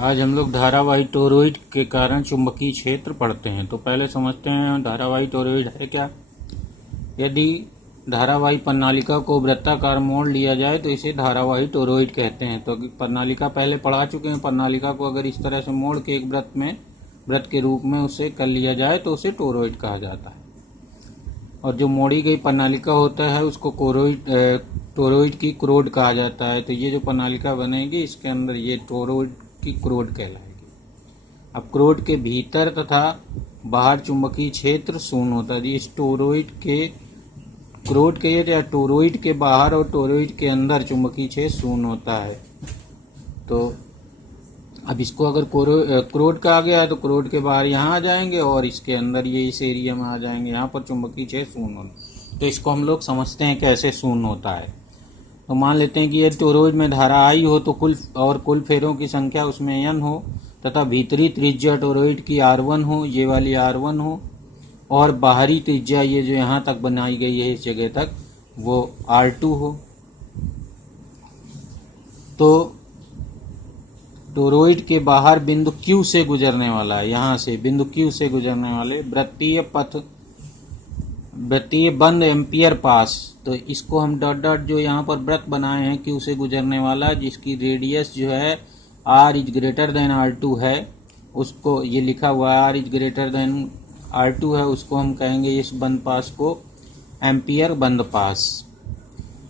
आज हम लोग धारावाही टोरॉइड के कारण चुंबकीय क्षेत्र पढ़ते हैं। तो पहले समझते हैं धारावाही टोरॉइड है क्या। यदि धारावाही प्रणालिका को वृत्ताकार मोड़ लिया जाए तो इसे धारावाही टोरॉइड कहते हैं। तो प्रणालिका पहले पढ़ा चुके हैं। प्रणालिका को अगर इस तरह से मोड़ के एक वृत्त के रूप में उसे कर लिया जाए तो उसे टोरॉइड कहा जाता है। और जो मोड़ी गई प्रणालिका होता है उसको टोरॉइड की क्रोड कहा जाता है। तो ये जो प्रणालिका बनेगी इसके अंदर ये टोरॉइड की क्रोड कहलाएगी। अब क्रोड के भीतर तथा बाहर चुंबकीय क्षेत्र शून्य होता है। इस टोरॉइड के क्रोड के या टोरॉइड के बाहर और टोरॉइड के अंदर चुंबकीय क्षेत्र शून्य होता है। तो अब इसको अगर क्रोड कहा गया है तो क्रोड के बाहर यहाँ आ जाएंगे और इसके अंदर ये इस एरिया में आ जाएंगे। यहाँ पर चुंबकीय क्षेत्र शून्य होता। तो इसको हम लोग समझते हैं कैसे शून्य होता है। तो मान लेते हैं कि यदि टोरॉइड में धारा आई हो तो कुल फेरों की संख्या उसमें n हो तथा भीतरी त्रिज्या टोरॉइड की R1 हो, ये वाली R1 हो, और बाहरी त्रिज्या ये जो यहाँ तक बनाई गई है इस जगह तक वो R2 हो। तो टोरॉइड के बाहर बिंदु Q से गुजरने वाला है, यहाँ से बिंदु Q से गुजरने वाले वृत्तीय बंद एम्पियर पास। तो इसको हम डॉट डॉट जो यहाँ पर वृत्त बनाए हैं Q से गुजरने वाला, जिसकी रेडियस जो है R is greater than R2 है, उसको ये लिखा हुआ है R is greater than R2 है, उसको हम कहेंगे इस बंद पास को एम्पियर बंद पास।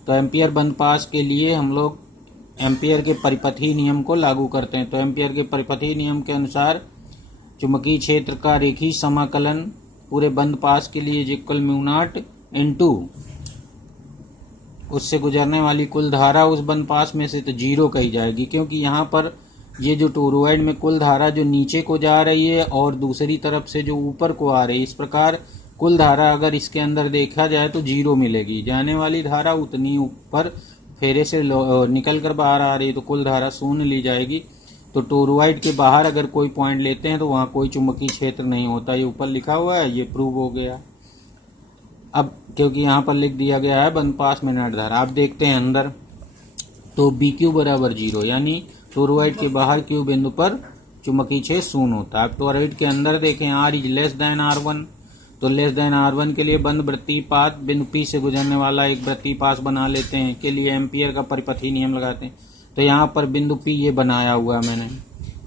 तो एम्पियर बंद पास के लिए हम लोग एम्पियर के परिपथीय नियम को लागू करते हैं। तो एम्पियर के परिपथीय नियम के अनुसार चुंबकीय क्षेत्र का रेखीय समाकलन पूरे बंद पास के लिए इक्वल म्यू नॉट इनटू उससे गुजरने वाली कुल धारा उस बंद पास में से तो जीरो कही जाएगी, क्योंकि यहाँ पर ये जो टोरॉइड में कुल धारा जो नीचे को जा रही है और दूसरी तरफ से जो ऊपर को आ रही है, इस प्रकार कुल धारा अगर इसके अंदर देखा जाए तो जीरो मिलेगी। जाने वाली धारा उतनी ऊपर फेरे से निकल कर बाहर आ रही है तो कुल धारा शून्य ली जाएगी। तो टोरॉइड के बाहर अगर कोई पॉइंट लेते हैं तो वहाँ कोई चुंबकीय क्षेत्र नहीं होता। ये ऊपर लिखा हुआ है, ये प्रूव हो गया। अब क्योंकि यहाँ पर लिख दिया गया है बंद पास में नेट धारा। आप देखते हैं अंदर तो BQ बराबर 0, यानी टोरॉइड के बाहर Q बिंदु पर चुंबकीय क्षेत्र शून्य होता है। अब टोरॉइड के अंदर देखें R is less than R1, तो लेस देन R1 के लिए बंद वृत्तीय पाथ बिंदु P से गुजरने वाला एक वृत्तीय पास बना लेते हैं। के लिए एम्पियर का परिपथीय नियम लगाते हैं। तो यहाँ पर बिंदु P ये बनाया हुआ है मैंने।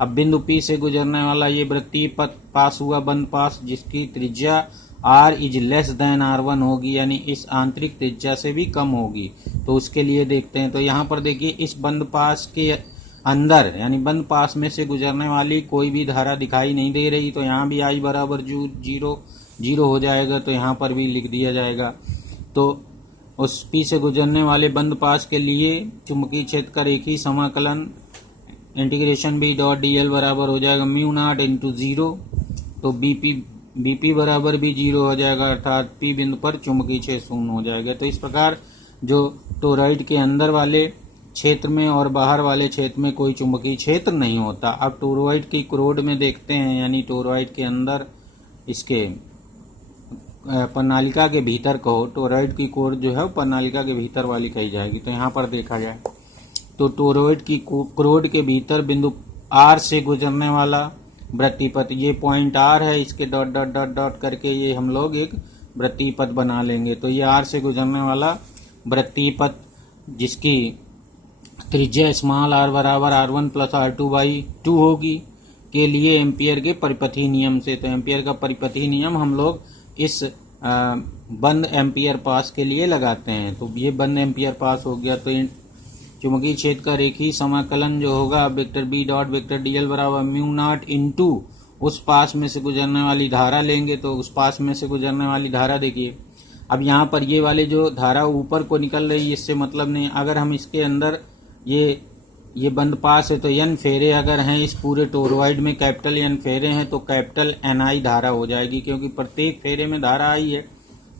अब बिंदु P से गुजरने वाला ये वृत्तीय पास हुआ बंद पास, जिसकी त्रिज्या R is less than R1 होगी, यानी इस आंतरिक त्रिज्या से भी कम होगी। तो उसके लिए देखते हैं। तो यहाँ पर देखिए इस बंद पास के अंदर यानी बंद पास में से गुजरने वाली कोई भी धारा दिखाई नहीं दे रही। तो यहाँ भी I बराबर 0 हो जाएगा। तो यहाँ पर भी लिख दिया जाएगा। तो उस P से गुजरने वाले बंद पास के लिए चुंबकीय क्षेत्र का रेखीय समाकलन इंटीग्रेशन B डॉट dl बराबर हो जाएगा म्यू नॉट इंटू 0। तो BP बराबर भी 0 हो जाएगा, अर्थात P बिंदु पर चुंबकीय क्षेत्र शून्य हो जाएगा। तो इस प्रकार जो टोरॉइड के अंदर वाले क्षेत्र में और बाहर वाले क्षेत्र में कोई चुंबकीय क्षेत्र नहीं होता। अब टोरॉइड की क्रोड में देखते हैं, यानी टोरॉइड के अंदर इसके प्रणालिका के भीतर कहो, टोरॉइड की कोर जो है वो प्रणालिका के भीतर वाली कही जाएगी। तो यहाँ पर देखा जाए तो टोरॉइड की क्रोड के भीतर बिंदु R से गुजरने वाला वृत्तीय पथ, ये पॉइंट R है, इसके डॉट डॉट डॉट डॉट करके ये हम लोग एक वृत्तीय पथ बना लेंगे। तो ये R से गुजरने वाला वृत्तीय पथ, जिसकी त्रिज्या स्मॉल r बराबर R1 प्लस R2/2 होगी, के लिए एम्पियर के परिपथीय नियम से। तो एम्पियर का परिपथीय नियम हम लोग इस बंद एम्पियर पास के लिए लगाते हैं। तो ये बंद एम्पियर पास हो गया। तो चुंबकीय क्षेत्र का रेखीय समाकलन जो होगा vector B dot vector dl बराबर म्यू नॉट इनटू उस पास में से गुजरने वाली धारा लेंगे। तो उस पास में से गुजरने वाली धारा देखिए, अब यहाँ पर ये वाले जो धारा ऊपर को निकल रही है इससे मतलब नहीं। अगर हम इसके अंदर ये बंद पास है तो N फेरे अगर हैं इस पूरे टोरॉइड में, कैपिटल N फेरे हैं तो कैपिटल NI धारा हो जाएगी, क्योंकि प्रत्येक फेरे में धारा आई है।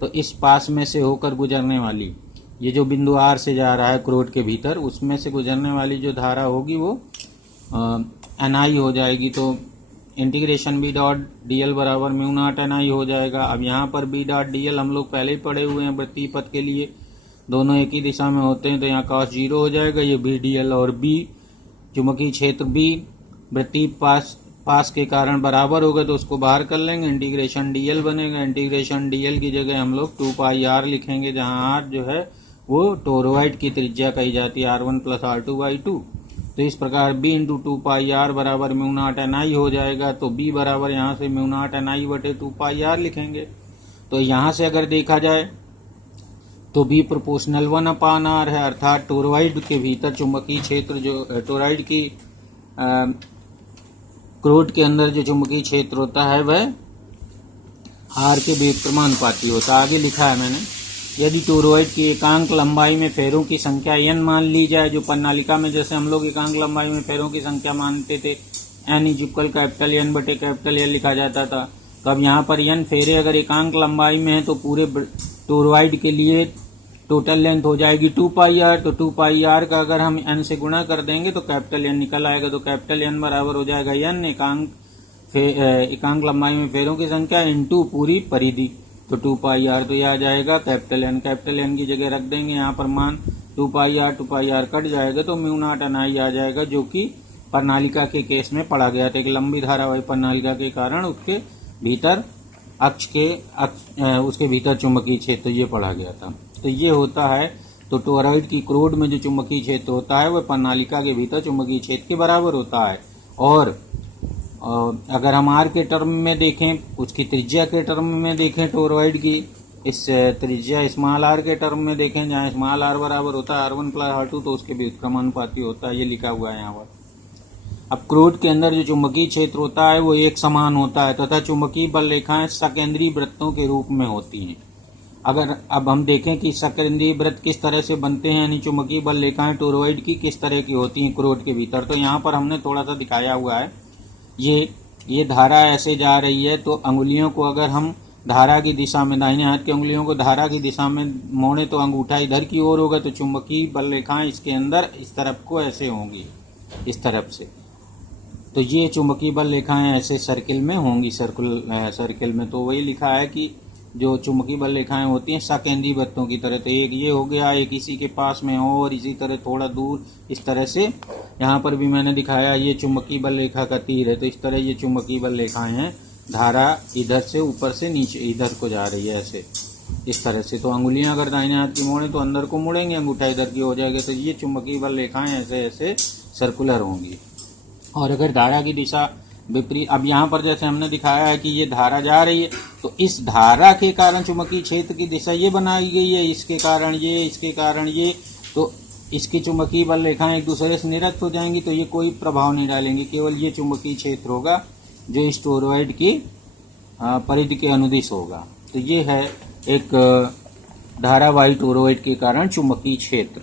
तो इस पास में से होकर गुजरने वाली ये जो बिंदु R से जा रहा है क्रोड के भीतर, उसमें से गुजरने वाली जो धारा होगी वो NI हो जाएगी। तो इंटीग्रेशन B डॉट dl बराबर म्यू नॉट NI हो जाएगा। अब यहाँ पर B डॉट dl हम लोग पहले ही पढ़े हुए हैं वृत्तीय पथ के लिए, दोनों एक ही दिशा में होते हैं। तो यहाँ cos 0 हो जाएगा। ये B dl और B चुंबकीय क्षेत्र B वृत्ति पास के कारण बराबर होगा तो उसको बाहर कर लेंगे, इंटीग्रेशन डीएल बनेगा। इंटीग्रेशन डीएल की जगह हम लोग 2 पाई आर लिखेंगे, जहां आर जो है वो टोरॉइड की त्रिज्या कही जाती है, R1 + R2/2। तो इस प्रकार b इंटू 2 पाई आर बराबर म्यू नॉट एन आई हो जाएगा। तो b बराबर यहाँ से म्यू नॉट एन आई बटे 2 पाई आर लिखेंगे। तो यहाँ से अगर देखा जाए तो b प्रोपोर्शनल 1/r है, अर्थात टोरॉइड के भीतर चुंबकीय क्षेत्र जो टोरॉइड की क्रोड के अंदर जो चुंबकीय क्षेत्र होता है वह r के व्युत्क्रमानुपाती होता है। आगे लिखा है मैंने, यदि टोरॉइड की एकांक लंबाई में फेरों की संख्या n मान ली जाए, जो प्रणालिका में जैसे हम लोग एकांक लंबाई में फेरों की संख्या मानते थे, n = कैपिटल N बटे कैपिटल L लिखा जाता था। तो अब यहाँ पर n फेरे अगर एकांक लंबाई में है तो पूरे टोरॉइड के लिए टोटल लेंथ हो जाएगी 2 पाई आर। तो 2 पाई आर का अगर हम n से गुणा कर देंगे तो कैपिटल N निकल आएगा। तो कैपिटल N बराबर हो जाएगा n एकांक लंबाई में फेरों की संख्या इंटू पूरी परिधि, तो 2 पाई आर। तो यह आ जाएगा कैपिटल N की जगह रख देंगे यहाँ पर मान 2 पाई आर कट जाएगा तो म्यू नॉट एन आई आ जाएगा, जो कि प्रणालिका के केस में पढ़ा गया था। एक लंबी धारावाही प्रणालिका के कारण उसके भीतर उसके भीतर चुंबकीय क्षेत्र ये पढ़ा गया था। तो ये होता है, तो टोरॉइड की क्रोड में जो चुंबकीय क्षेत्र होता है वह प्रणालिका के भीतर चुंबकीय क्षेत्र के बराबर होता है। और अगर हम आर के टर्म में देखें, उसकी त्रिज्या के टर्म में देखें टोरॉइड की, इस त्रिज्या स्मॉल आर के टर्म में देखें, जहाँ स्मॉल आर बराबर होता है R1 + R2, तो उसके व्युत्क्रमानुपाती होता है, ये लिखा हुआ है यहाँ पर। अब क्रोड के अंदर जो चुंबकीय क्षेत्र होता है वो एक समान होता है तथा चुंबकीय बल रेखाएं सकेंद्रीय वृत्तों के रूप में होती हैं। अगर अब हम देखें कि सकेंद्रीय वृत्त किस तरह से बनते हैं, यानी चुंबकीय बल रेखाएं टोरॉइड की किस तरह की होती हैं क्रोड के भीतर, तो यहाँ पर हमने थोड़ा सा दिखाया हुआ है। ये धारा ऐसे जा रही है, तो अंगुलियों को अगर हम धारा की दिशा में, दाहिने हाथ की अंगुलियों को धारा की दिशा में मोड़े तो अंगूठा इधर की ओर होगा, तो चुंबकीय बल रेखाएं इसके अंदर इस तरफ को ऐसे होंगी, इस तरफ से। तो ये चुंबकीय बल रेखाएं ऐसे सर्किल में होंगी, सर्किल में। तो वही लिखा है कि जो चुंबकीय बल रेखाएं होती हैं सकेंद्रीय वृत्तों की तरह। तो एक ये हो गया, एक इसी के पास में हो, और इसी तरह थोड़ा दूर इस तरह से। यहाँ पर भी मैंने दिखाया ये चुंबकीय बल रेखा का तीर है, तो इस तरह ये चुंबकीय बल रेखाएं हैं। धारा इधर से ऊपर से नीचे इधर को जा रही है ऐसे, इस तरह से। तो अंगुलियां अगर दाहिने हाथ की मोड़े तो अंदर को मुड़ेंगे, अंगूठा इधर की हो जाएगा। तो ये चुंबकीय बल रेखाएं ऐसे ऐसे सर्कुलर होंगी। और अगर धारा की दिशा विपरीत, अब यहाँ पर जैसे हमने दिखाया है कि ये धारा जा रही है, तो इस धारा के कारण चुंबकीय क्षेत्र की दिशा ये बनाई गई है, इसके कारण ये, इसके कारण ये, तो इसकी चुंबकीय बल रेखाएं एक दूसरे से निरस्त हो जाएंगी, तो ये कोई प्रभाव नहीं डालेंगे। केवल ये चुंबकीय क्षेत्र होगा जो इस टोरॉइड की परिधि के अनुदिश होगा। तो ये है एक धारावाही टोरॉइड के कारण चुंबकीय क्षेत्र।